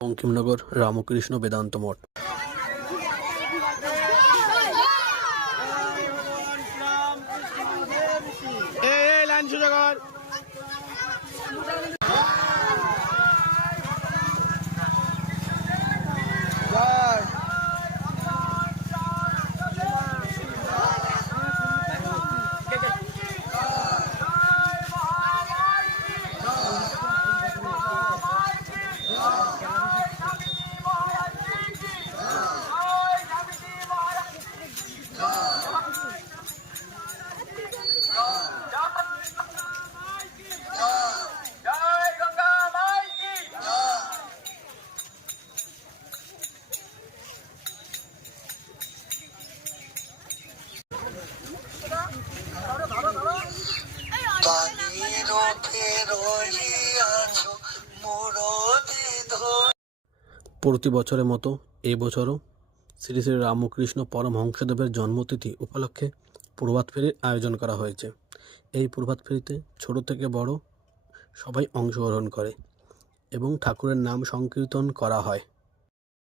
বঙ্কিমনগর রামকৃষ্ণ বেদান্ত মঠ। প্রতি বছরের মতো এই বছরও শ্রী শ্রী রামকৃষ্ণ পরমহংসদেবের জন্মতিথি উপলক্ষে প্রভাত ফেরির আয়োজন করা হয়েছে। এই প্রভাত ফেরিতে ছোট থেকে বড় সবাই অংশগ্রহণ করে এবং ঠাকুরের নাম সংকীর্তন করা হয়।